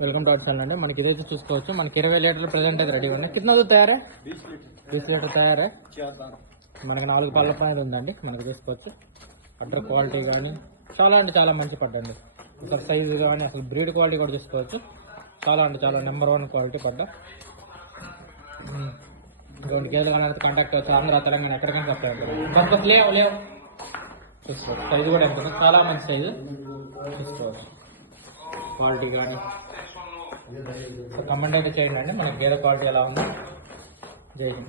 Welcome to channel अंडी मन की चूसको मन की 20 लीटर प्रेजेंट रेडी उन्नाई कितना दूध तैयार है 20 लीटर तैयार है मन की 4 पाल पानी उंदी मन चूसको अड्डर क्वालिटी चाला चाला मंची पड्ड सैज असल ब्रीड क्वालिटी चूसको चाला चाला नंबर 1 क्वालिटी पड्ड गेल कांटाक्ट आंध्र तेलंगाना एक्कडिकैना बस लेव लेव चूसको सैज चाला मंచి सैज चूसको क्वालिटी कमेंट అయితే చేయండి మన గేదె క్వాలిటీ ఎలా ఉందో జై హింద్।